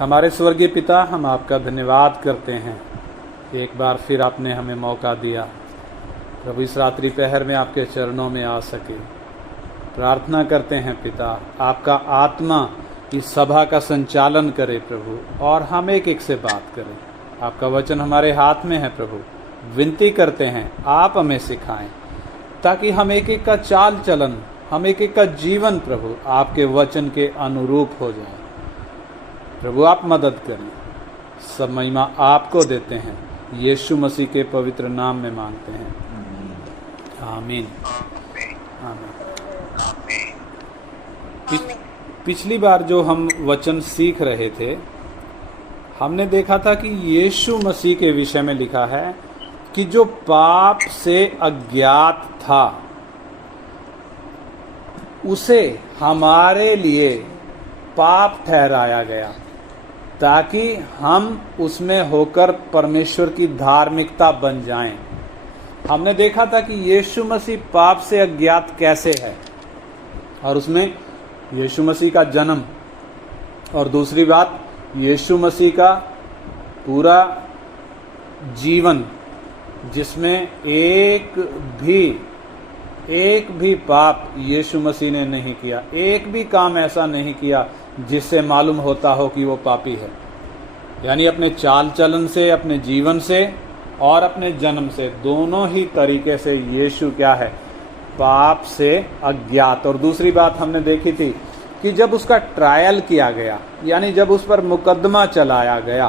हमारे स्वर्गीय पिता, हम आपका धन्यवाद करते हैं। एक बार फिर आपने हमें मौका दिया प्रभु इस रात्रि पहर में आपके चरणों में आ सके। प्रार्थना करते हैं पिता, आपका आत्मा इस सभा का संचालन करे प्रभु, और हम एक एक से बात करें। आपका वचन हमारे हाथ में है प्रभु। विनती करते हैं आप हमें सिखाएं, ताकि हम एक एक का चाल चलन, हम एक एक का जीवन प्रभु आपके वचन के अनुरूप हो जाए। प्रभु आप मदद करें। सब महिमा आपको देते हैं, यीशु मसीह के पवित्र नाम में मांगते हैं, आमीन। आमीन। पिछली बार जो हम वचन सीख रहे थे, हमने देखा था कि यीशु मसीह के विषय में लिखा है कि जो पाप से अज्ञात था उसे हमारे लिए पाप ठहराया गया, ताकि हम उसमें होकर परमेश्वर की धार्मिकता बन जाएं। हमने देखा था कि यीशु मसीह पाप से अज्ञात कैसे है, और उसमें यीशु मसीह का जन्म, और दूसरी बात यीशु मसीह का पूरा जीवन, जिसमें एक भी पाप यीशु मसीह ने नहीं किया। एक भी काम ऐसा नहीं किया जिससे मालूम होता हो कि वो पापी है। यानी अपने चाल चलन से, अपने जीवन से और अपने जन्म से, दोनों ही तरीके से यीशु क्या है, पाप से अज्ञात। और दूसरी बात हमने देखी थी कि जब उसका ट्रायल किया गया, यानी जब उस पर मुकदमा चलाया गया,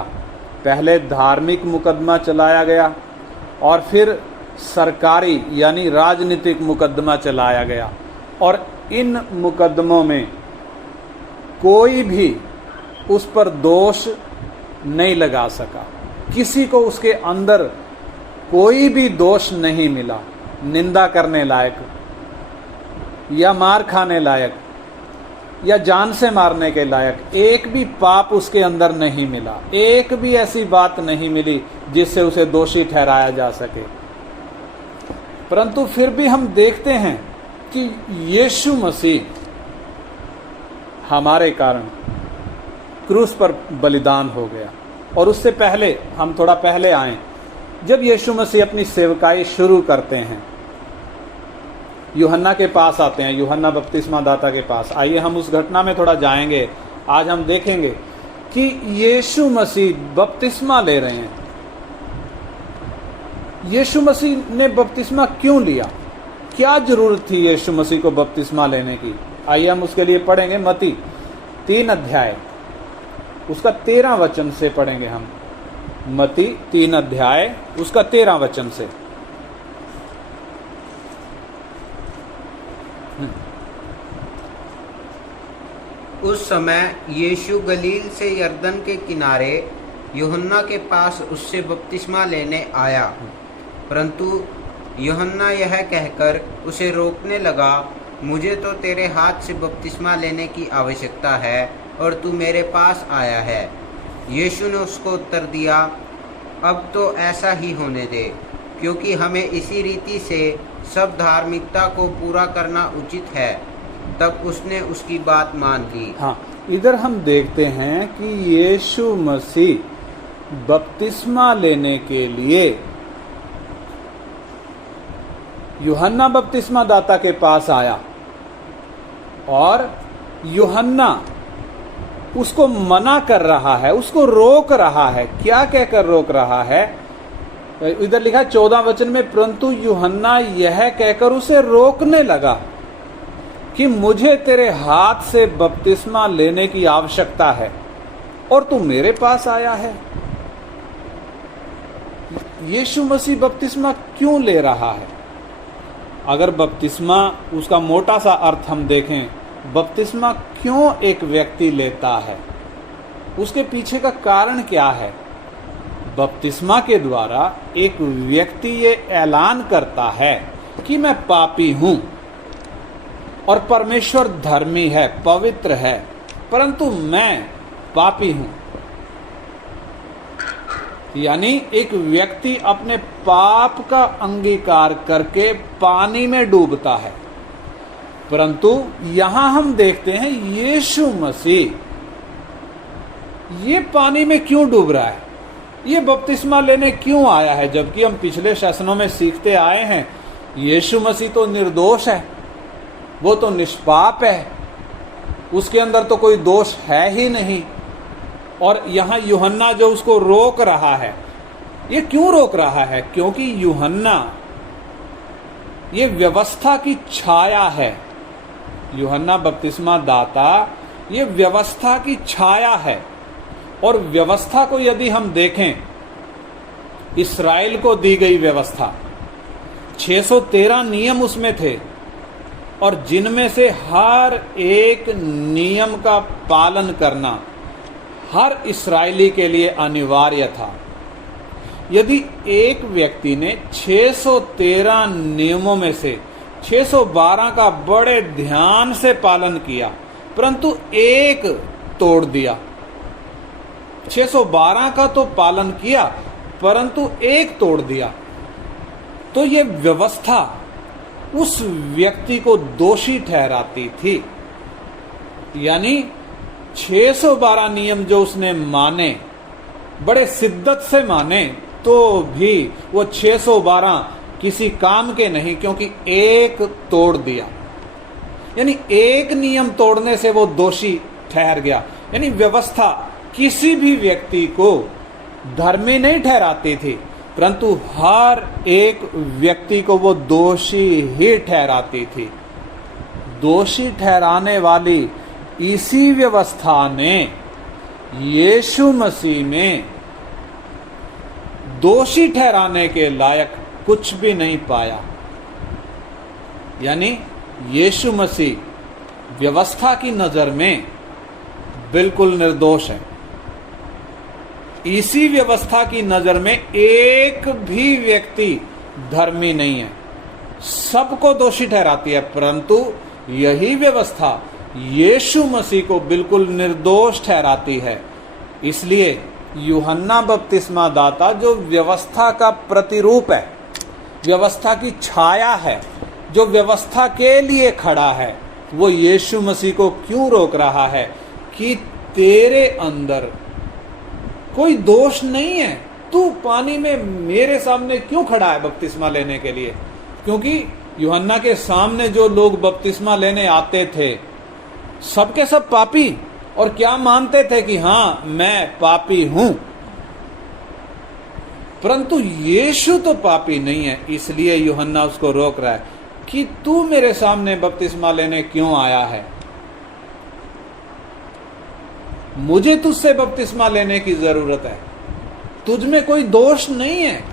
पहले धार्मिक मुकदमा चलाया गया और फिर सरकारी यानी राजनीतिक मुकदमा चलाया गया, और इन मुकदमों में कोई भी उस पर दोष नहीं लगा सका। किसी को उसके अंदर कोई भी दोष नहीं मिला, निंदा करने लायक या मार खाने लायक या जान से मारने के लायक एक भी पाप उसके अंदर नहीं मिला। एक भी ऐसी बात नहीं मिली जिससे उसे दोषी ठहराया जा सके। परंतु फिर भी हम देखते हैं कि यीशु मसीह हमारे कारण क्रूस पर बलिदान हो गया। और उससे पहले हम थोड़ा पहले आए, जब यीशु मसीह अपनी सेवकाई शुरू करते हैं, यूहन्ना के पास आते हैं, यूहन्ना बपतिस्मा दाता के पास। आइए हम उस घटना में थोड़ा जाएंगे। आज हम देखेंगे कि यीशु मसीह बपतिस्मा ले रहे हैं। यीशु मसीह ने बपतिस्मा क्यों लिया? क्या जरूरत थी यीशु मसीह को बपतिस्मा लेने की? आइए हम उसके लिए पढ़ेंगे मत्ती 3 अध्याय, उसका 13 वचन से पढ़ेंगे हम। मत्ती 3 अध्याय उसका 13 वचन से। उस समय यीशु गलील से यरदन के किनारे यूहन्ना के पास उससे बपतिस्मा लेने आया। परंतु यूहन्ना यह कहकर उसे रोकने लगा, मुझे तो तेरे हाथ से बपतिस्मा लेने की आवश्यकता है और तू मेरे पास आया है। यीशु ने उसको उत्तर दिया, अब तो ऐसा ही होने दे, क्योंकि हमें इसी रीति से सब धार्मिकता को पूरा करना उचित है। तब उसने उसकी बात मान ली। हाँ, इधर हम देखते हैं कि यीशु मसीह बपतिस्मा लेने के लिए यूहन्ना बपतिस्मा दाता के पास आया, और यूहन्ना उसको मना कर रहा है, उसको रोक रहा है। क्या कहकर रोक रहा है? इधर लिखा 14 वचन में, परंतु यूहन्ना यह कहकर उसे रोकने लगा कि मुझे तेरे हाथ से बपतिस्मा लेने की आवश्यकता है और तू मेरे पास आया है। यीशु मसीह बपतिस्मा क्यों ले रहा है? अगर बपतिस्मा उसका मोटा सा अर्थ हम देखें, बपतिस्मा क्यों एक व्यक्ति लेता है, उसके पीछे का कारण क्या है? बपतिस्मा के द्वारा एक व्यक्ति ये ऐलान करता है कि मैं पापी हूं और परमेश्वर धर्मी है, पवित्र है, परंतु मैं पापी हूं। यानी एक व्यक्ति अपने पाप का अंगीकार करके पानी में डूबता है। परंतु यहां हम देखते हैं यीशु मसीह ये पानी में क्यों डूब रहा है, ये बपतिस्मा लेने क्यों आया है, जबकि हम पिछले सेशनों में सीखते आए हैं यीशु मसीह तो निर्दोष है, वो तो निष्पाप है, उसके अंदर तो कोई दोष है ही नहीं। और यहाँ यूहन्ना जो उसको रोक रहा है, ये क्यों रोक रहा है? क्योंकि यूहन्ना ये व्यवस्था की छाया है। यूहन्ना बपतिस्मा दाता ये व्यवस्था की छाया है। और व्यवस्था को यदि हम देखें, इस्राएल को दी गई व्यवस्था 613 नियम उसमें थे, और जिनमें से हर एक नियम का पालन करना हर इस्राएली के लिए अनिवार्य था। यदि एक व्यक्ति ने 613 नियमों में से 612 का बड़े ध्यान से पालन किया, परंतु एक तोड़ दिया, 612 का तो पालन किया परंतु एक तोड़ दिया, तो ये व्यवस्था उस व्यक्ति को दोषी ठहराती थी। यानी 612 नियम जो उसने माने, बड़े शिद्दत से माने, तो भी वो 612 किसी काम के नहीं, क्योंकि एक तोड़ दिया। यानी एक नियम तोड़ने से वो दोषी ठहर गया। यानी व्यवस्था किसी भी व्यक्ति को धर्मी नहीं ठहराती थी, परंतु हर एक व्यक्ति को वो दोषी ही ठहराती थी। दोषी ठहराने वाली इसी व्यवस्था ने यीशु मसीह में दोषी ठहराने के लायक कुछ भी नहीं पाया। यानी यीशु मसीह व्यवस्था की नजर में बिल्कुल निर्दोष है। इसी व्यवस्था की नजर में एक भी व्यक्ति धर्मी नहीं है, सबको दोषी ठहराती है, परंतु यही व्यवस्था यीशु मसीह को बिल्कुल निर्दोष ठहराती है। इसलिए यूहन्ना बपतिस्मा दाता जो व्यवस्था का प्रतिरूप है, व्यवस्था की छाया है, जो व्यवस्था के लिए खड़ा है, वो यीशु मसीह को क्यों रोक रहा है कि तेरे अंदर कोई दोष नहीं है, तू पानी में मेरे सामने क्यों खड़ा है बपतिस्मा लेने के लिए? क्योंकि यूहन्ना के सामने जो लोग बपतिस्मा लेने आते थे, सबके सब पापी, और क्या मानते थे कि हाँ मैं पापी हूं, परंतु यीशु तो पापी नहीं है। इसलिए यूहन्ना उसको रोक रहा है कि तू मेरे सामने बपतिस्मा लेने क्यों आया है? मुझे तुझसे बपतिस्मा लेने की जरूरत है, तुझ में कोई दोष नहीं है,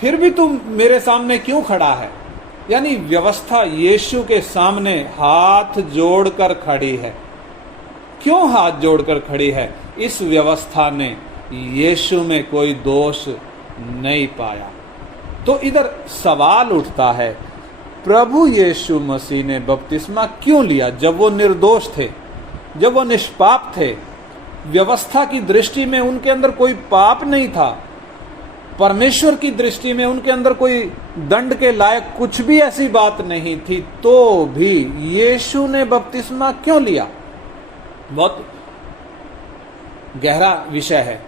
फिर भी तू मेरे सामने क्यों खड़ा है? यानी व्यवस्था यीशु के सामने हाथ जोड़कर खड़ी है। क्यों हाथ जोड़कर खड़ी है? इस व्यवस्था ने यीशु में कोई दोष नहीं पाया। तो इधर सवाल उठता है, प्रभु यीशु मसीह ने बपतिस्मा क्यों लिया जब वो निर्दोष थे, जब वो निष्पाप थे? व्यवस्था की दृष्टि में उनके अंदर कोई पाप नहीं था, परमेश्वर की दृष्टि में उनके अंदर कोई दंड के लायक कुछ भी ऐसी बात नहीं थी, तो भी यीशु ने बपतिस्मा क्यों लिया? बहुत गहरा विषय है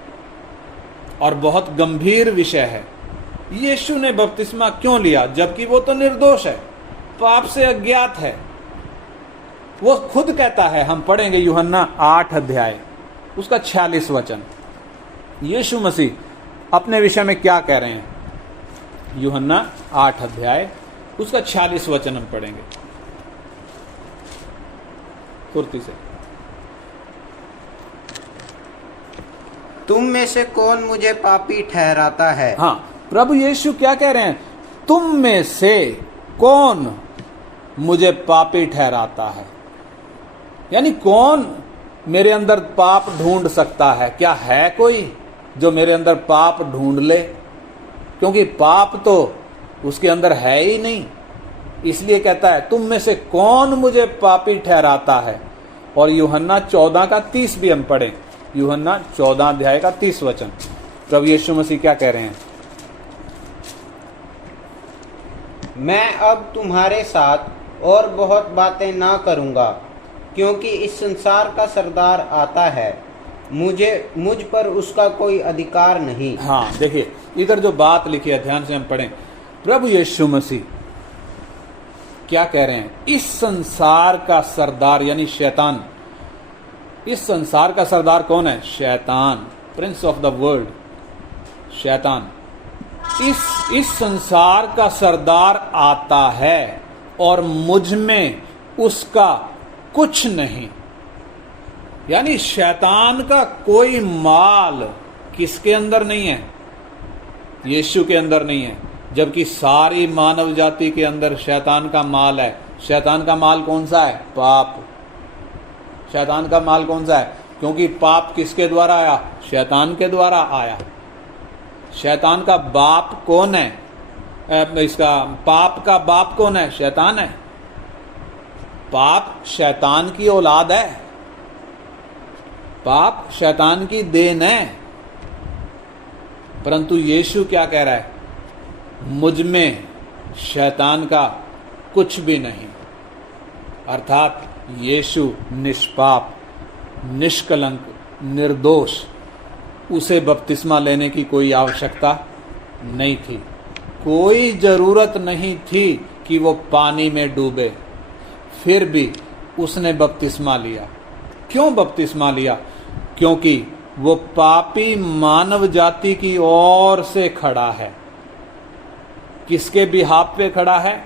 और बहुत गंभीर विषय है। यीशु ने बपतिस्मा क्यों लिया जबकि वो तो निर्दोष है, पाप से अज्ञात है? वो खुद कहता है, हम पढ़ेंगे यूहन्ना 8 अध्याय उसका 46 वचन। यीशु मसीह अपने विषय में क्या कह रहे हैं? यूहन्ना 8 अध्याय उसका 46 वचन हम पढ़ेंगे फुर्ती से। तुम में से कौन मुझे पापी ठहराता है? हाँ, प्रभु यीशु क्या कह रहे हैं? तुम में से कौन मुझे पापी ठहराता है? यानी कौन मेरे अंदर पाप ढूंढ सकता है? क्या है कोई जो मेरे अंदर पाप ढूंढ ले? क्योंकि पाप तो उसके अंदर है ही नहीं, इसलिए कहता है तुम में से कौन मुझे पापी ठहराता है। और यूहन्ना 14 का 30 भी हम पढ़ें। यूहन्ना 14 अध्याय का 30 वचन प्रभु यीशु मसीह क्या कह रहे हैं? मैं अब तुम्हारे साथ और बहुत बातें ना करूंगा, क्योंकि इस संसार का सरदार आता है मुझ पर उसका कोई अधिकार नहीं। हाँ, देखिए इधर जो बात लिखी है, ध्यान से हम पढ़ें। प्रभु यीशु मसीह क्या कह रहे हैं? इस संसार का सरदार यानी शैतान, इस संसार का सरदार कौन है? शैतान, प्रिंस ऑफ द वर्ल्ड, शैतान। इस संसार का सरदार आता है और मुझ में उसका कुछ नहीं। यानी शैतान का कोई माल किसके अंदर नहीं है? यीशु के अंदर नहीं है, जबकि सारी मानव जाति के अंदर शैतान का माल है। शैतान का माल कौन सा है? पाप। शैतान का माल कौन सा है? क्योंकि पाप किसके द्वारा आया? शैतान के द्वारा आया। शैतान का बाप कौन है? इसका पाप का बाप कौन है? शैतान है। पाप शैतान की औलाद है, पाप शैतान की देन है। परंतु यीशु क्या कह रहा है? मुझ में शैतान का कुछ भी नहीं। अर्थात यीशु निष्पाप, निष्कलंक, निर्दोष। उसे बपतिस्मा लेने की कोई आवश्यकता नहीं थी, कोई जरूरत नहीं थी कि वो पानी में डूबे, फिर भी उसने बपतिस्मा लिया। क्यों बपतिस्मा लिया? क्योंकि वो पापी मानव जाति की ओर से खड़ा है। किसके बिहाफ पे खड़ा है?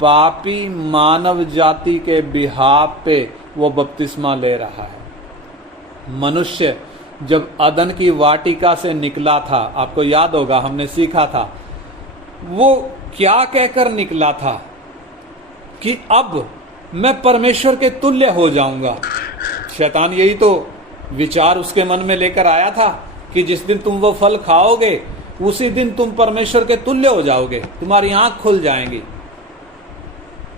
पापी मानव जाति के बिहाफ पे वो बपतिस्मा ले रहा है। मनुष्य जब अदन की वाटिका से निकला था, आपको याद होगा हमने सीखा था, वो क्या कहकर निकला था कि अब मैं परमेश्वर के तुल्य हो जाऊंगा। शैतान यही तो विचार उसके मन में लेकर आया था कि जिस दिन तुम वो फल खाओगे उसी दिन तुम परमेश्वर के तुल्य हो जाओगे, तुम्हारी आंख खुल जाएंगी।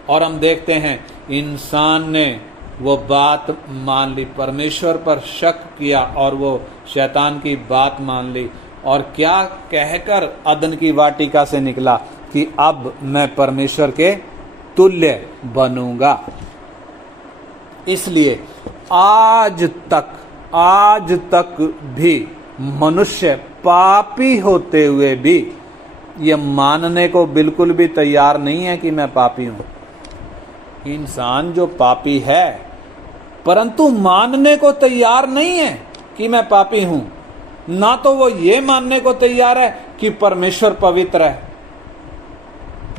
और हम देखते हैं इंसान ने वो बात मान ली, परमेश्वर पर शक किया और वो शैतान की बात मान ली, और क्या कहकर अदन की वाटिका से निकला कि अब मैं परमेश्वर के तुल्य बनूंगा। इसलिए आज तक भी मनुष्य पापी होते हुए भी ये मानने को बिल्कुल भी तैयार नहीं है कि मैं पापी हूं। इंसान जो पापी है परंतु मानने को तैयार नहीं है कि मैं पापी हूं। ना तो वो ये मानने को तैयार है कि परमेश्वर पवित्र है,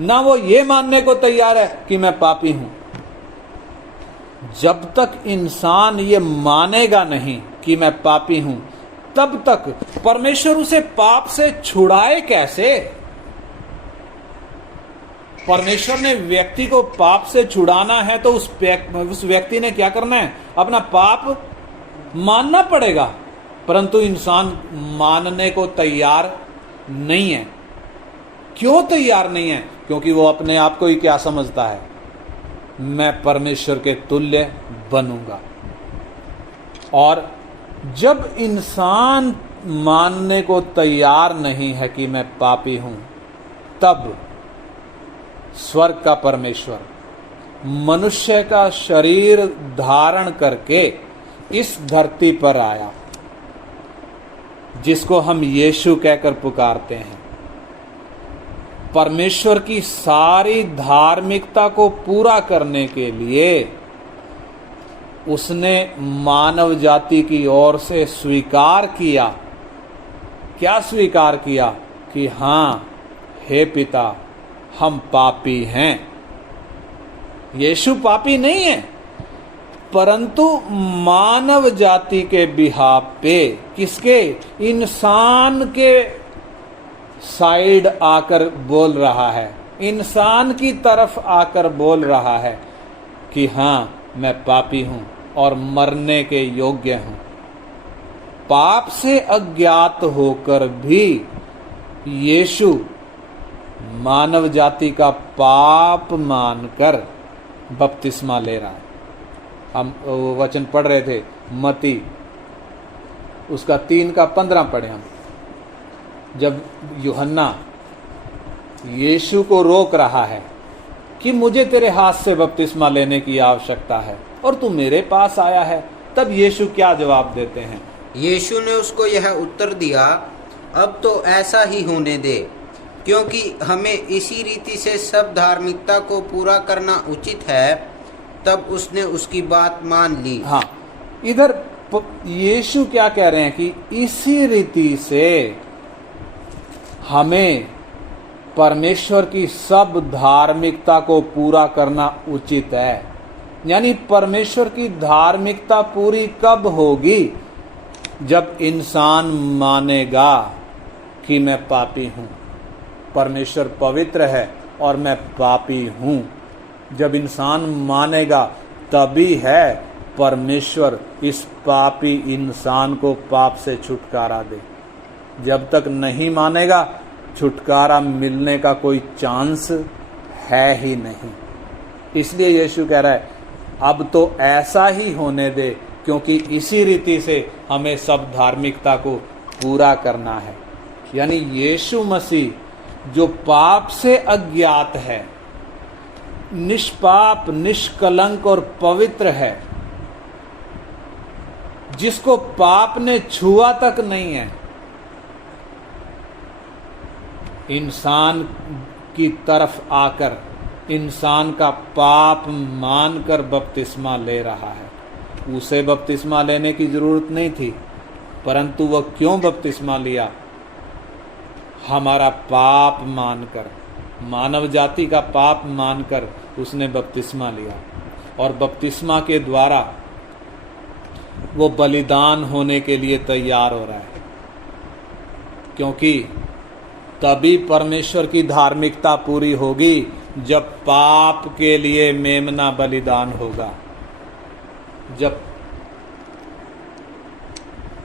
ना वो ये मानने को तैयार है कि मैं पापी हूं। जब तक इंसान ये मानेगा नहीं कि मैं पापी हूं, तब तक परमेश्वर उसे पाप से छुड़ाए कैसे? परमेश्वर ने व्यक्ति को पाप से छुड़ाना है तो उस व्यक्ति ने क्या करना है? अपना पाप मानना पड़ेगा। परंतु इंसान मानने को तैयार नहीं है। क्यों तैयार नहीं है? क्योंकि वो अपने आप को ही क्या समझता है? मैं परमेश्वर के तुल्य बनूंगा। और जब इंसान मानने को तैयार नहीं है कि मैं पापी हूं, तब स्वर्ग का परमेश्वर मनुष्य का शरीर धारण करके इस धरती पर आया, जिसको हम यीशु कहकर पुकारते हैं। परमेश्वर की सारी धार्मिकता को पूरा करने के लिए उसने मानव जाति की ओर से स्वीकार किया। क्या स्वीकार किया? कि हाँ, हे पिता, हम पापी हैं। यीशु पापी नहीं है, परंतु मानव जाति के बिहाफ पे, किसके? इंसान के साइड आकर बोल रहा है, इंसान की तरफ आकर बोल रहा है कि हाँ, मैं पापी हूं और मरने के योग्य हूं। पाप से अज्ञात होकर भी यीशु मानव जाति का पाप मानकर बपतिस्मा ले रहा है। हम वचन पढ़ रहे थे मत्ती उसका 3:15 पढ़े हम। जब यूहन्ना यीशु को रोक रहा है कि मुझे तेरे हाथ से बपतिस्मा लेने की आवश्यकता है और तू मेरे पास आया है, तब यीशु क्या जवाब देते हैं? यीशु ने उसको यह उत्तर दिया, अब तो ऐसा ही होने दे, क्योंकि हमें इसी रीति से सब धार्मिकता को पूरा करना उचित है। तब उसने उसकी बात मान ली। हाँ, इधर यीशु क्या कह रहे हैं कि इसी रीति से हमें परमेश्वर की सब धार्मिकता को पूरा करना उचित है। यानी परमेश्वर की धार्मिकता पूरी कब होगी? जब इंसान मानेगा कि मैं पापी हूं, परमेश्वर पवित्र है और मैं पापी हूं। जब इंसान मानेगा तभी है परमेश्वर इस पापी इंसान को पाप से छुटकारा दे। जब तक नहीं मानेगा, छुटकारा मिलने का कोई चांस है ही नहीं। इसलिए यीशु कह रहा है, अब तो ऐसा ही होने दे, क्योंकि इसी रीति से हमें सब धार्मिकता को पूरा करना है। यानी यीशु मसीह जो पाप से अज्ञात है, निष्पाप, निष्कलंक और पवित्र है, जिसको पाप ने छुआ तक नहीं है, इंसान की तरफ आकर इंसान का पाप मानकर बपतिस्मा ले रहा है। उसे बपतिस्मा लेने की जरूरत नहीं थी, परंतु वह क्यों बपतिस्मा लिया? हमारा पाप मानकर, मानव जाति का पाप मानकर उसने बपतिस्मा लिया, और बपतिस्मा के द्वारा वो बलिदान होने के लिए तैयार हो रहा है, क्योंकि तभी परमेश्वर की धार्मिकता पूरी होगी जब पाप के लिए मेमना बलिदान होगा। जब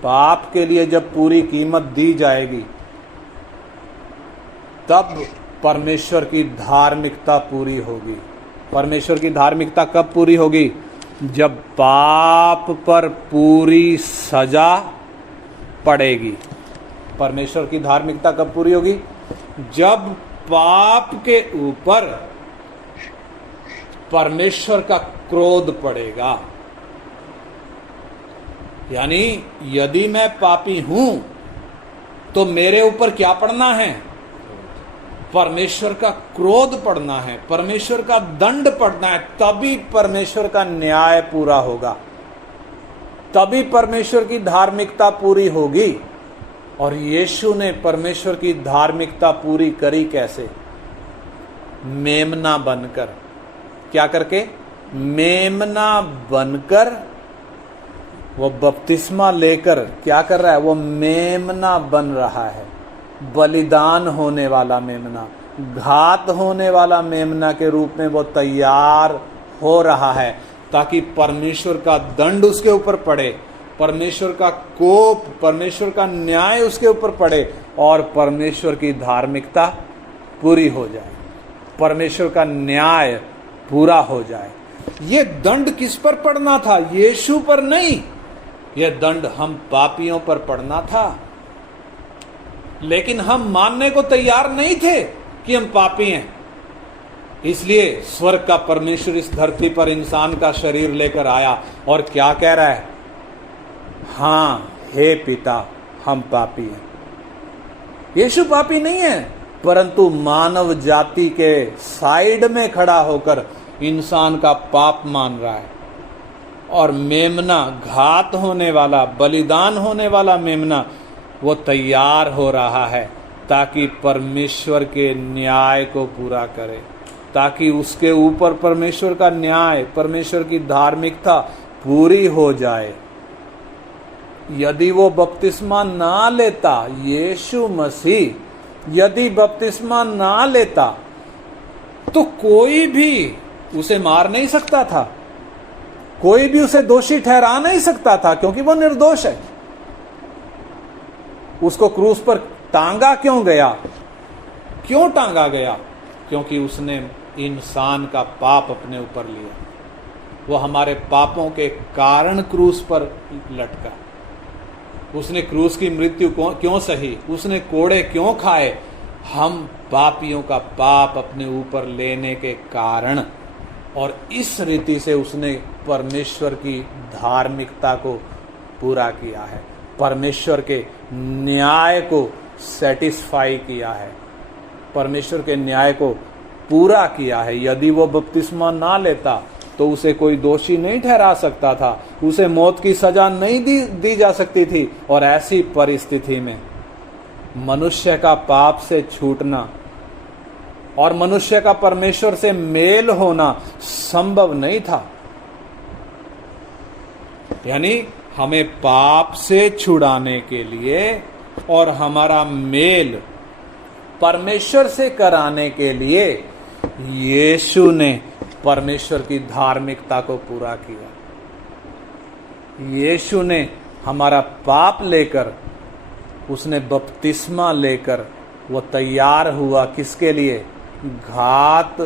पाप के लिए जब पूरी कीमत दी जाएगी, तब परमेश्वर की धार्मिकता पूरी होगी। परमेश्वर की धार्मिकता कब पूरी होगी? जब पाप पर पूरी सजा पड़ेगी। परमेश्वर की धार्मिकता कब पूरी होगी? जब पाप के ऊपर परमेश्वर का क्रोध पड़ेगा। यानी यदि मैं पापी हूं तो मेरे ऊपर क्या पड़ना है? परमेश्वर का क्रोध पड़ना है, परमेश्वर का दंड पड़ना है। तभी परमेश्वर का न्याय पूरा होगा, तभी परमेश्वर की धार्मिकता पूरी होगी। और यीशु ने परमेश्वर की धार्मिकता पूरी करी कैसे? मेमना बनकर। क्या करके? मेमना बनकर। वो बपतिस्मा लेकर क्या कर रहा है? वो मेमना बन रहा है, बलिदान होने वाला मेमना, घात होने वाला मेमना के रूप में वो तैयार हो रहा है, ताकि परमेश्वर का दंड उसके ऊपर पड़े, परमेश्वर का कोप, परमेश्वर का न्याय उसके ऊपर पड़े, और परमेश्वर की धार्मिकता पूरी हो जाए, परमेश्वर का न्याय पूरा हो जाए। ये दंड किस पर पड़ना था? यीशु पर नहीं। यह दंड हम पापियों पर पड़ना था, लेकिन हम मानने को तैयार नहीं थे कि हम पापी हैं। इसलिए स्वर्ग का परमेश्वर इस धरती पर इंसान का शरीर लेकर आया और क्या कह रहा है? हाँ, हे पिता, हम पापी हैं। यीशु पापी नहीं है, परंतु मानव जाति के साइड में खड़ा होकर इंसान का पाप मान रहा है, और मेमना, घात होने वाला, बलिदान होने वाला मेमना वो तैयार हो रहा है, ताकि परमेश्वर के न्याय को पूरा करे, ताकि उसके ऊपर परमेश्वर का न्याय, परमेश्वर की धार्मिकता पूरी हो जाए। यदि वो बपतिस्मा ना लेता, यीशु मसीह यदि बपतिस्मा ना लेता, तो कोई भी उसे मार नहीं सकता था, कोई भी उसे दोषी ठहरा नहीं सकता था, क्योंकि वो निर्दोष है। उसको क्रूस पर टांगा क्यों गया? क्यों टांगा गया? क्योंकि उसने इंसान का पाप अपने ऊपर लिया। वो हमारे पापों के कारण क्रूस पर लटका। उसने क्रूस की मृत्यु क्यों सही? उसने कोड़े क्यों खाए? हम पापियों का पाप अपने ऊपर लेने के कारण। और इस रीति से उसने परमेश्वर की धार्मिकता को पूरा किया है। परमेश्वर के न्याय को सेटिस्फाई किया है, परमेश्वर के न्याय को पूरा किया है। यदि वो बपतिस्मा ना लेता तो उसे कोई दोषी नहीं ठहरा सकता था, उसे मौत की सजा नहीं दी जा सकती थी। और ऐसी परिस्थिति में मनुष्य का पाप से छूटना और मनुष्य का परमेश्वर से मेल होना संभव नहीं था। यानी हमें पाप से छुड़ाने के लिए और हमारा मेल परमेश्वर से कराने के लिए यीशु ने परमेश्वर की धार्मिकता को पूरा किया। यीशु ने हमारा पाप लेकर, उसने बपतिस्मा लेकर वो तैयार हुआ किसके लिए? घात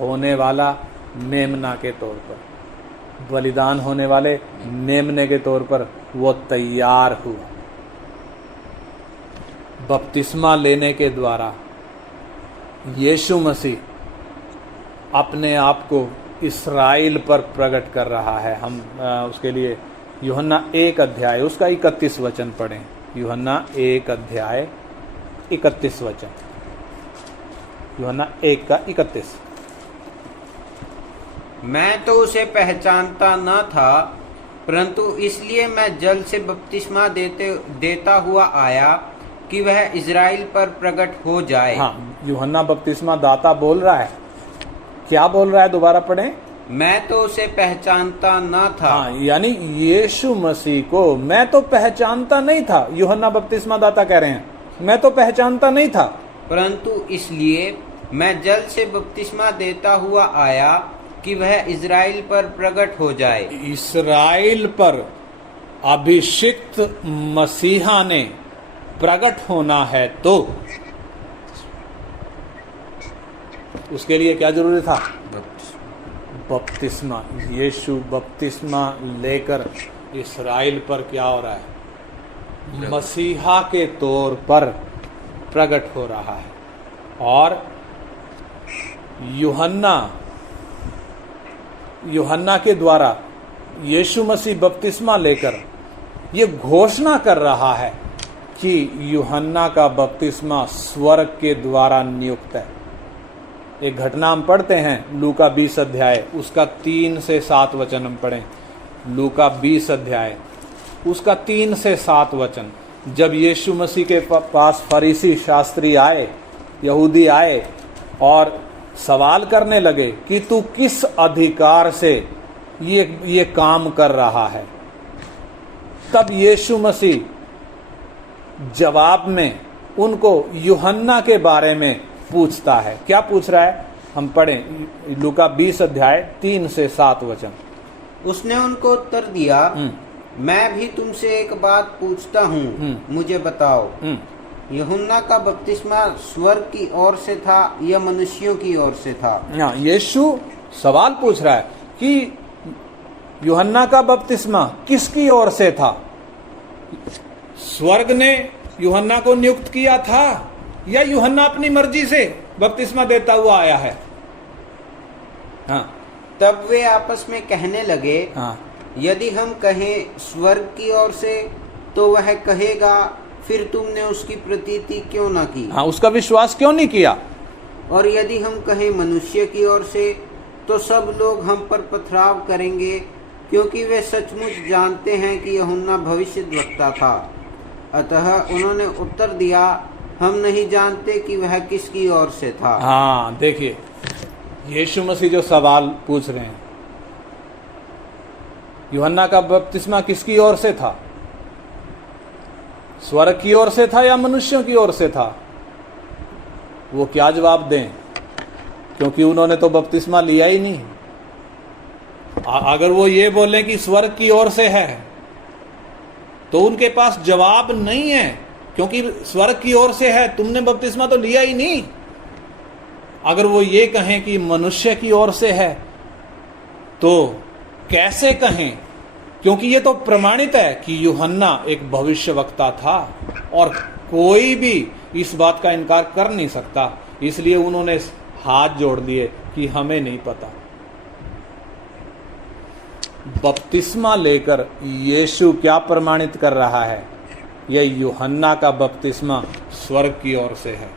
होने वाला मेमना के तौर पर, बलिदान होने वाले मेमने के तौर पर वो तैयार हुआ। बपतिस्मा लेने के द्वारा यीशु मसीह अपने आप को इस्राएल पर प्रकट कर रहा है। हम उसके लिए यूहन्ना 1 अध्याय उसका 31 वचन पढ़ें। यूहन्ना 1 अध्याय 31 वचन, यूहन्ना 1 का 31। मैं तो उसे पहचानता न था, परंतु इसलिए मैं जल से बपतिस्मा देता हुआ आया कि वह इज़राइल पर प्रकट हो जाए। हाँ, यूहन्ना बपतिस्मा दाता बोल रहा है। क्या बोल रहा है? दोबारा पढ़ें। मैं तो उसे पहचानता न था। हाँ, यानी यीशु मसीह को मैं तो पहचानता नहीं था। यूहन्ना बपतिस्मा दाता कह रहे हैं मैं तो पहचानता नहीं था, परंतु इसलिए मैं जल से बपतिस्मा देता हुआ आया कि वह इज़राइल पर प्रकट हो जाए। इस्राएल पर अभिषिक्त मसीहा ने प्रकट होना है तो उसके लिए क्या जरूरी था? बपतिस्मा। यीशु बपतिस्मा लेकर इस्राएल पर क्या हो रहा है? मसीहा के तौर पर प्रकट हो रहा है। और यूहन्ना के द्वारा यीशु मसीह बपतिस्मा लेकर ये घोषणा कर रहा है कि यूहन्ना का बपतिस्मा स्वर्ग के द्वारा नियुक्त है। एक घटना हम पढ़ते हैं लूका 20 अध्याय उसका 3 से 7 वचन हम पढ़ें। लूका 20 अध्याय उसका 3 से 7 वचन। जब यीशु मसीह के पास फरीसी शास्त्री आए, यहूदी आए और सवाल करने लगे कि तू किस अधिकार से ये काम कर रहा है, तब यीशु मसीह जवाब में उनको यूहन्ना के बारे में पूछता है। क्या पूछ रहा है? हम पढ़ें लूका 20 अध्याय 3 से 7 वचन। उसने उनको उत्तर दिया, मैं भी तुमसे एक बात पूछता हूँ, मुझे बताओ, यूहन्ना का बपतिस्मा स्वर्ग की ओर से था या मनुष्यों की ओर से था? यीशु सवाल पूछ रहा है कि यूहन्ना का बपतिस्मा किसकी ओर से था? स्वर्ग ने यूहन्ना को नियुक्त किया था या यूहन्ना अपनी मर्जी से बपतिस्मा देता हुआ आया है? हाँ। तब वे आपस में कहने लगे, हाँ। यदि हम कहें स्वर्ग की ओर से तो वह कहेगा, फिर तुमने उसकी प्रतीति क्यों ना की? हाँ, उसका विश्वास क्यों नहीं किया? और यदि हम कहें मनुष्य की ओर से तो सब लोग हम पर पथराव करेंगे, क्योंकि वे सचमुच जानते हैं कि यूहन्ना भविष्यद्वक्ता था। अतः उन्होंने उत्तर दिया, हम नहीं जानते कि वह किसकी ओर से था। हाँ, देखिए यीशु मसीह जो सवाल पूछ रहे हैं, यूहन्ना का बपतिस्मा किसकी ओर से था? स्वर्ग की ओर से था या मनुष्यों की ओर से था? वो क्या जवाब दें, क्योंकि उन्होंने तो बपतिस्मा लिया ही नहीं। अगर वो ये बोलें कि स्वर्ग की ओर से है तो उनके पास जवाब नहीं है, क्योंकि स्वर्ग की ओर से है, तुमने बपतिस्मा तो लिया ही नहीं। अगर वो ये कहें कि मनुष्य की ओर से है तो कैसे कहें, क्योंकि ये तो प्रमाणित है कि यूहन्ना एक भविष्यवक्ता था और कोई भी इस बात का इनकार कर नहीं सकता। इसलिए उन्होंने हाथ जोड़ दिए कि हमें नहीं पता। बपतिस्मा लेकर यीशु क्या प्रमाणित कर रहा है? यह यूहन्ना का बपतिस्मा स्वर्ग की ओर से है।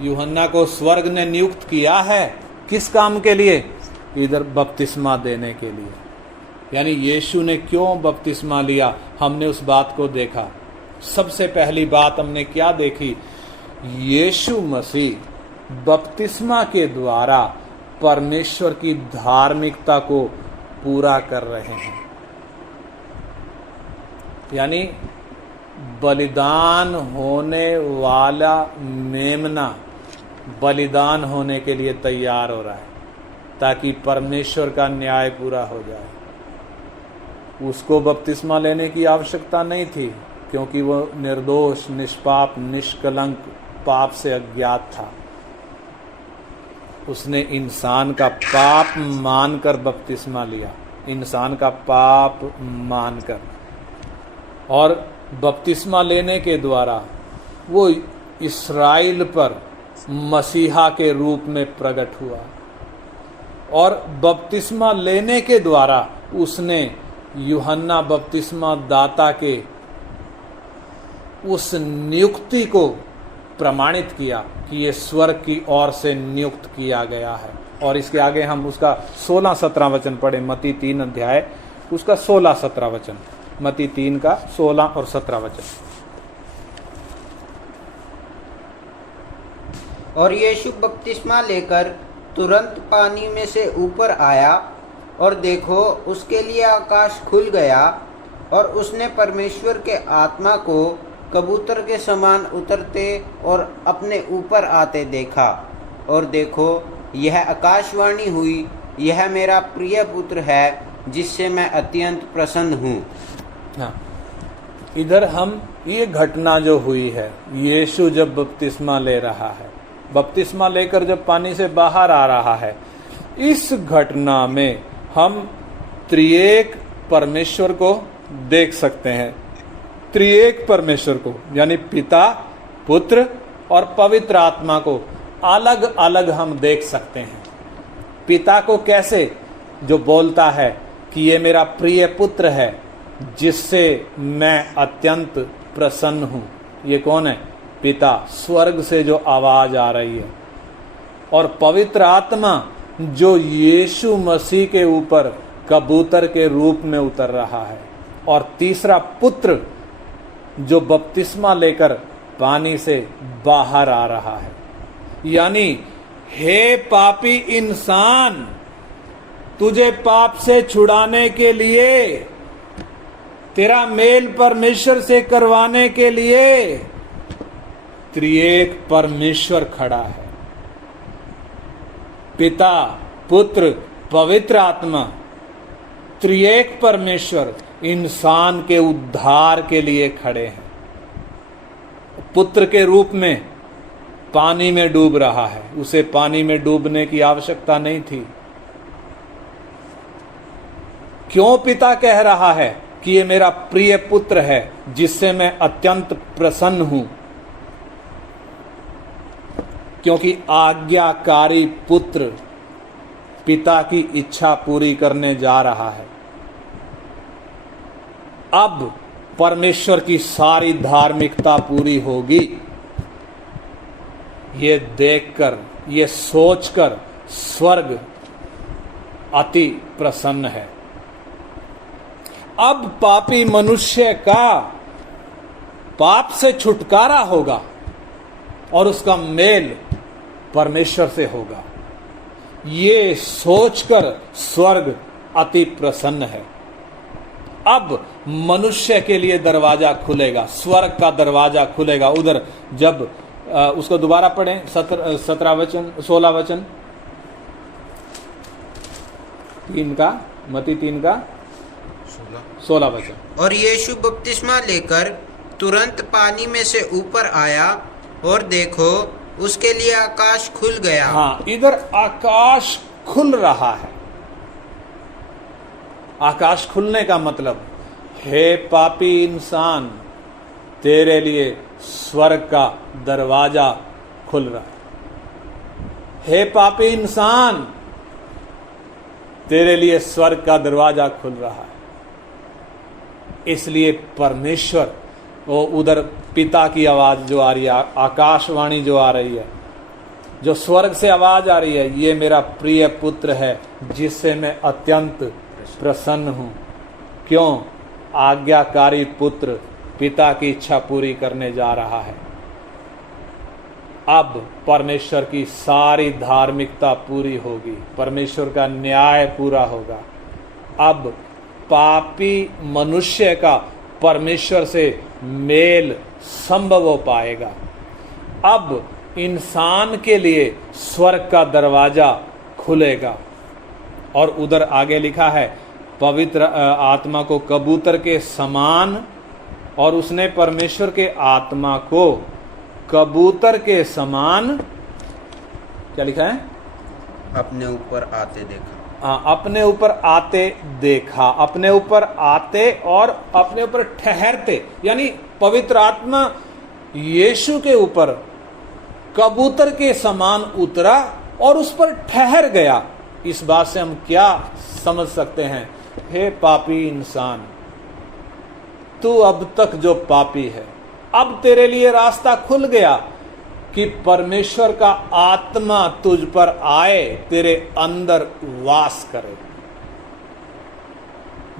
यूहन्ना को स्वर्ग ने नियुक्त किया है किस काम के लिए? इधर बपतिस्मा देने के लिए। यानी यीशु ने क्यों बपतिस्मा लिया, हमने उस बात को देखा। सबसे पहली बात हमने क्या देखी? यीशु मसीह बपतिस्मा के द्वारा परमेश्वर की धार्मिकता को पूरा कर रहे हैं। यानी बलिदान होने वाला मेमना बलिदान होने के लिए तैयार हो रहा है ताकि परमेश्वर का न्याय पूरा हो जाए। उसको बपतिस्मा लेने की आवश्यकता नहीं थी क्योंकि वो निर्दोष, निष्पाप, निष्कलंक, पाप से अज्ञात था। उसने इंसान का पाप मानकर बपतिस्मा लिया, इंसान का पाप मानकर, और बपतिस्मा लेने के द्वारा वो इस्राएल पर मसीहा के रूप में प्रकट हुआ। और बपतिस्मा लेने के द्वारा उसने यूहन्ना बपतिस्मा दाता के उस नियुक्ति को प्रमाणित किया कि ये स्वर्ग की ओर से नियुक्त किया गया है। और इसके आगे हम उसका 16-17 वचन पढ़े, मत्ती 3 अध्याय उसका 16-17 वचन, मत्ती 3 का 16 और 17 वचन। और यीशु बपतिस्मा लेकर तुरंत पानी में से ऊपर आया, और देखो उसके लिए आकाश खुल गया, और उसने परमेश्वर के आत्मा को कबूतर के समान उतरते और अपने ऊपर आते देखा। और देखो यह आकाशवाणी हुई, यह मेरा प्रिय पुत्र है जिससे मैं अत्यंत प्रसन्न हूँ। हाँ, इधर हम ये घटना जो हुई है, यीशु जब बपतिस्मा ले रहा है, बपतिस्मा लेकर जब पानी से बाहर आ रहा है, इस घटना में हम त्रिएक परमेश्वर को देख सकते हैं। त्रिएक परमेश्वर को यानी पिता, पुत्र और पवित्र आत्मा को अलग अलग हम देख सकते हैं। पिता को कैसे? जो बोलता है कि ये मेरा प्रिय पुत्र है जिससे मैं अत्यंत प्रसन्न हूं। ये कौन है? पिता, स्वर्ग से जो आवाज आ रही है। और पवित्र आत्मा जो यीशु मसीह के ऊपर कबूतर के रूप में उतर रहा है। और तीसरा पुत्र जो बपतिस्मा लेकर पानी से बाहर आ रहा है। यानी हे पापी इंसान, तुझे पाप से छुड़ाने के लिए, तेरा मेल परमेश्वर से करवाने के लिए त्रिएक परमेश्वर खड़ा है। पिता, पुत्र, पवित्र आत्मा, त्रिएक परमेश्वर इंसान के उद्धार के लिए खड़े हैं। पुत्र के रूप में पानी में डूब रहा है, उसे पानी में डूबने की आवश्यकता नहीं थी। क्यों पिता कह रहा है कि ये मेरा प्रिय पुत्र है जिससे मैं अत्यंत प्रसन्न हूं? क्योंकि आज्ञाकारी पुत्र पिता की इच्छा पूरी करने जा रहा है। अब परमेश्वर की सारी धार्मिकता पूरी होगी। ये देखकर, ये सोचकर स्वर्ग अति प्रसन्न है। अब पापी मनुष्य का पाप से छुटकारा होगा और उसका मेल परमेश्वर से होगा। ये सोचकर स्वर्ग अति प्रसन्न है। अब मनुष्य के लिए दरवाजा खुलेगा, स्वर्ग का दरवाजा खुलेगा। उधर जब उसको दोबारा पढ़ें, 17 वचन, 16 वचन, 3 का, मत्ती 3 का 16 वचन। और यीशु बपतिस्मा लेकर तुरंत पानी में से ऊपर आया, और देखो उसके लिए आकाश खुल गया। हाँ, इधर आकाश खुल रहा है। आकाश खुलने का मतलब, हे पापी इंसान, तेरे लिए स्वर्ग का दरवाजा खुल रहा है। हे पापी इंसान, तेरे लिए स्वर्ग का दरवाजा खुल रहा है। इसलिए परमेश्वर वो उधर पिता की आवाज जो आ रही है, आकाशवाणी जो आ रही है, जो स्वर्ग से आवाज आ रही है, ये मेरा प्रिय पुत्र है जिससे मैं अत्यंत प्रसन्न हूं। क्यों? आज्ञाकारी पुत्र पिता की इच्छा पूरी करने जा रहा है। अब परमेश्वर की सारी धार्मिकता पूरी होगी, परमेश्वर का न्याय पूरा होगा। अब पापी मनुष्य का परमेश्वर से मेल संभव हो पाएगा। अब इंसान के लिए स्वर्ग का दरवाजा खुलेगा। और उधर आगे लिखा है, पवित्र आत्मा को कबूतर के समान, और उसने परमेश्वर के आत्मा को कबूतर के समान, क्या लिखा है? अपने ऊपर आते देखा। अपने ऊपर आते देखा, अपने ऊपर आते और अपने ऊपर ठहरते, यानी पवित्र आत्मा यीशु के ऊपर कबूतर के समान उतरा और उस पर ठहर गया। इस बात से हम क्या समझ सकते हैं? हे पापी इंसान, तू अब तक जो पापी है, अब तेरे लिए रास्ता खुल गया कि परमेश्वर का आत्मा तुझ पर आए, तेरे अंदर वास करे।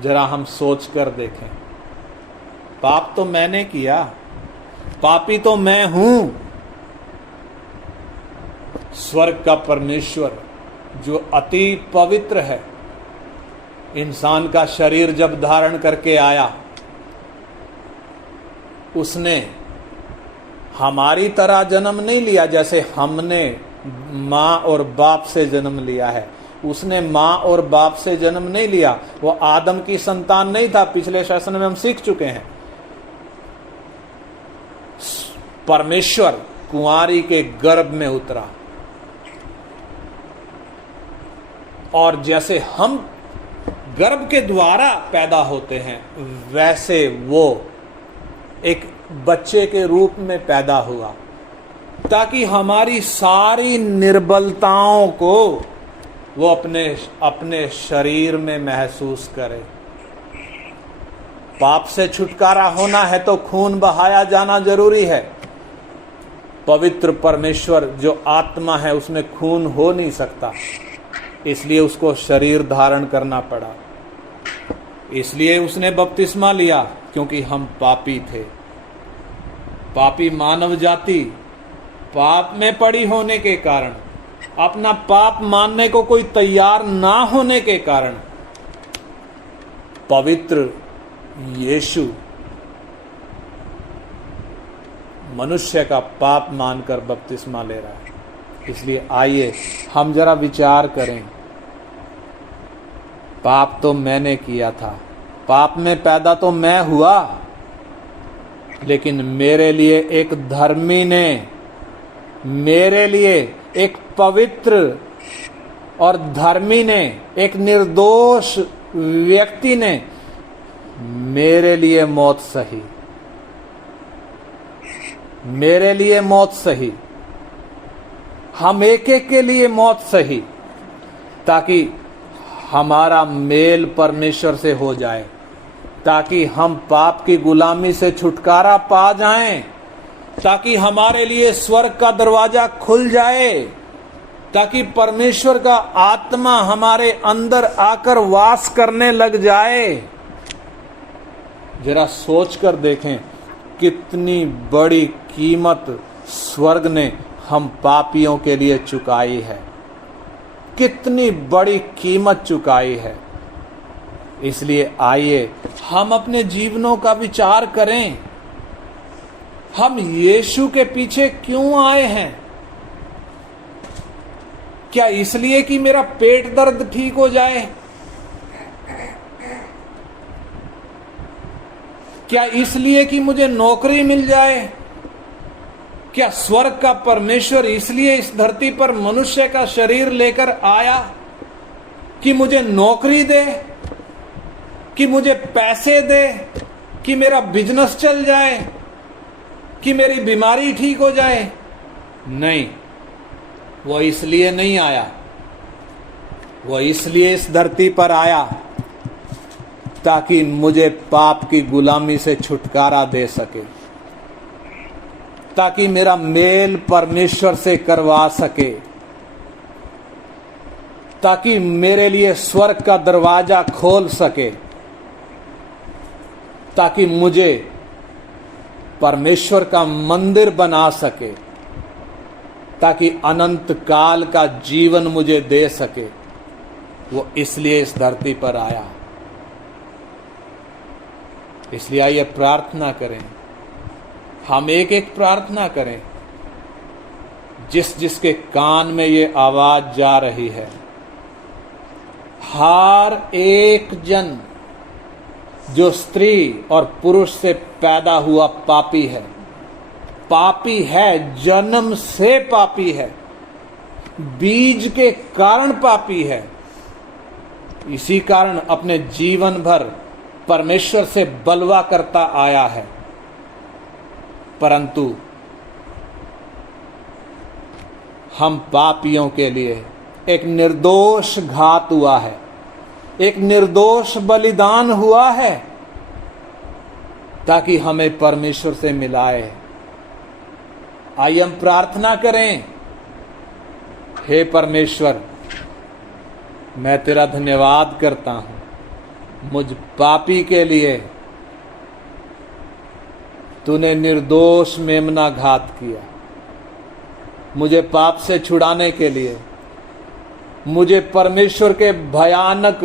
जरा हम सोच कर देखें, पाप तो मैंने किया, पापी तो मैं हूं। स्वर्ग का परमेश्वर जो अति पवित्र है, इंसान का शरीर जब धारण करके आया, उसने हमारी तरह जन्म नहीं लिया जैसे हमने माँ और बाप से जन्म लिया है। उसने माँ और बाप से जन्म नहीं लिया, वो आदम की संतान नहीं था। पिछले सेशन में हम सीख चुके हैं। परमेश्वर कुंवारी के गर्भ में उतरा, और जैसे हम गर्भ के द्वारा पैदा होते हैं, वैसे वो एक बच्चे के रूप में पैदा हुआ, ताकि हमारी सारी निर्बलताओं को वो अपने शरीर में महसूस करे। पाप से छुटकारा होना है तो खून बहाया जाना जरूरी है। पवित्र परमेश्वर जो आत्मा है, उसमें खून हो नहीं सकता, इसलिए उसको शरीर धारण करना पड़ा। इसलिए उसने बपतिस्मा लिया, क्योंकि हम पापी थे। पापी मानव जाति पाप में पड़ी होने के कारण, अपना पाप मानने को कोई तैयार ना होने के कारण, पवित्र यीशु मनुष्य का पाप मानकर बपतिस्मा ले रहा है। इसलिए आइए हम जरा विचार करें, पाप तो मैंने किया था, पाप में पैदा तो मैं हुआ, लेकिन मेरे लिए एक धर्मी ने, मेरे लिए एक पवित्र और धर्मी ने, एक निर्दोष व्यक्ति ने मेरे लिए मौत सही, मेरे लिए मौत सही, हम एक एक के लिए मौत सही, ताकि हमारा मेल परमेश्वर से हो जाए, ताकि हम पाप की गुलामी से छुटकारा पा जाएं, ताकि हमारे लिए स्वर्ग का दरवाजा खुल जाए, ताकि परमेश्वर का आत्मा हमारे अंदर आकर वास करने लग जाए। जरा सोच कर देखें, कितनी बड़ी कीमत स्वर्ग ने हम पापियों के लिए चुकाई है, कितनी बड़ी कीमत चुकाई है। इसलिए आइए हम अपने जीवनों का विचार करें। हम यीशु के पीछे क्यों आए हैं? क्या इसलिए कि मेरा पेट दर्द ठीक हो जाए? क्या इसलिए कि मुझे नौकरी मिल जाए? क्या स्वर्ग का परमेश्वर इसलिए इस धरती पर मनुष्य का शरीर लेकर आया कि मुझे नौकरी दे, कि मुझे पैसे दे, कि मेरा बिजनेस चल जाए, कि मेरी बीमारी ठीक हो जाए? नहीं, वो इसलिए नहीं आया। वो इसलिए इस धरती पर आया ताकि मुझे पाप की गुलामी से छुटकारा दे सके, ताकि मेरा मेल परमेश्वर से करवा सके, ताकि मेरे लिए स्वर्ग का दरवाजा खोल सके, ताकि मुझे परमेश्वर का मंदिर बना सके, ताकि अनंत काल का जीवन मुझे दे सके। वो इसलिए इस धरती पर आया। इसलिए आइए प्रार्थना करें, हम एक एक प्रार्थना करें। जिस जिसके कान में ये आवाज जा रही है, हर एक जन जो स्त्री और पुरुष से पैदा हुआ पापी है, पापी है, जन्म से पापी है, बीज के कारण पापी है। इसी कारण अपने जीवन भर परमेश्वर से बलवा करता आया है, परंतु हम पापियों के लिए एक निर्दोष घात हुआ है, एक निर्दोष बलिदान हुआ है, ताकि हमें परमेश्वर से मिलाए। आइए हम प्रार्थना करें। हे परमेश्वर, मैं तेरा धन्यवाद करता हूं, मुझ पापी के लिए तूने निर्दोष मेमना घात किया। मुझे पाप से छुड़ाने के लिए, मुझे परमेश्वर के भयानक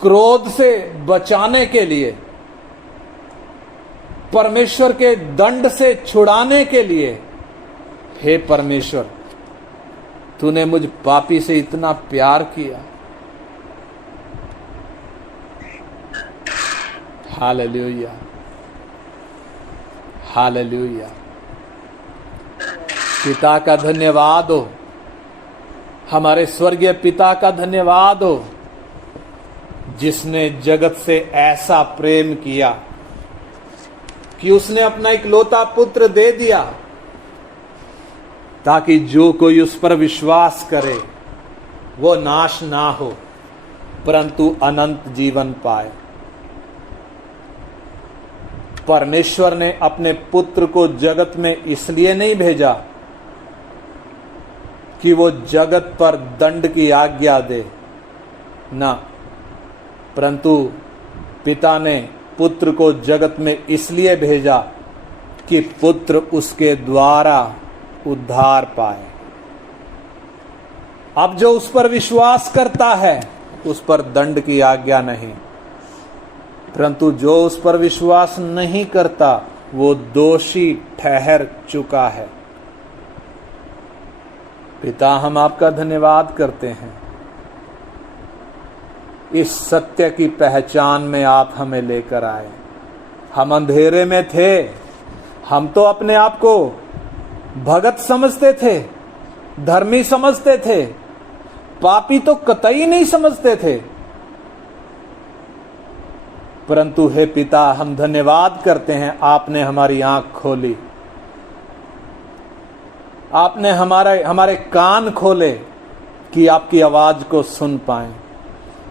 क्रोध से बचाने के लिए, परमेश्वर के दंड से छुड़ाने के लिए, हे परमेश्वर, तूने मुझ पापी से इतना प्यार किया। Hallelujah, hallelujah. पिता का धन्यवाद हो, हमारे स्वर्गीय पिता का धन्यवाद हो, जिसने जगत से ऐसा प्रेम किया कि उसने अपना इकलौता पुत्र दे दिया, ताकि जो कोई उस पर विश्वास करे वो नाश ना हो, परंतु अनंत जीवन पाए। परमेश्वर ने अपने पुत्र को जगत में इसलिए नहीं भेजा कि वो जगत पर दंड की आज्ञा दे, ना, परंतु पिता ने पुत्र को जगत में इसलिए भेजा कि पुत्र उसके द्वारा उद्धार पाए। अब जो उस पर विश्वास करता है उस पर दंड की आज्ञा नहीं, परंतु जो उस पर विश्वास नहीं करता वो दोषी ठहर चुका है। पिता, हम आपका धन्यवाद करते हैं। इस सत्य की पहचान में आप हमें लेकर आए। हम अंधेरे में थे, हम तो अपने आप को भगत समझते थे, धर्मी समझते थे, पापी तो कतई नहीं समझते थे। परंतु हे पिता, हम धन्यवाद करते हैं, आपने हमारी आंख खोली, आपने हमारे कान खोले कि आपकी आवाज को सुन पाएं,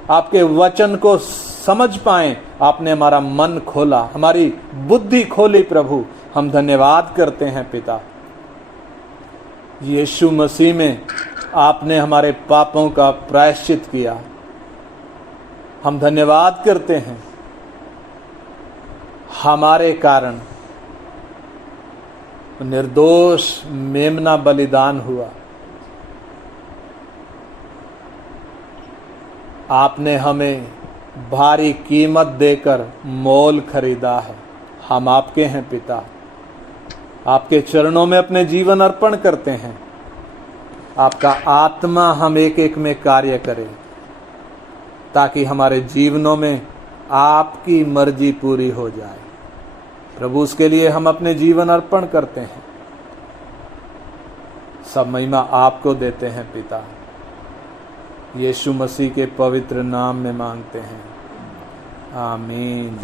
आपके वचन को समझ पाएं। आपने हमारा मन खोला, हमारी बुद्धि खोली। प्रभु, हम धन्यवाद करते हैं पिता। यीशु मसीह में आपने हमारे पापों का प्रायश्चित किया। हम धन्यवाद करते हैं, हमारे कारण निर्दोष मेमना बलिदान हुआ। आपने हमें भारी कीमत देकर मोल खरीदा है। हम आपके हैं पिता, आपके चरणों में अपने जीवन अर्पण करते हैं। आपका आत्मा हम एक एक में कार्य करे, ताकि हमारे जीवनों में आपकी मर्जी पूरी हो जाए। प्रभु, उसके लिए हम अपने जीवन अर्पण करते हैं। सब महिमा आपको देते हैं पिता, यीशु मसीह के पवित्र नाम में मांगते हैं, आमीन।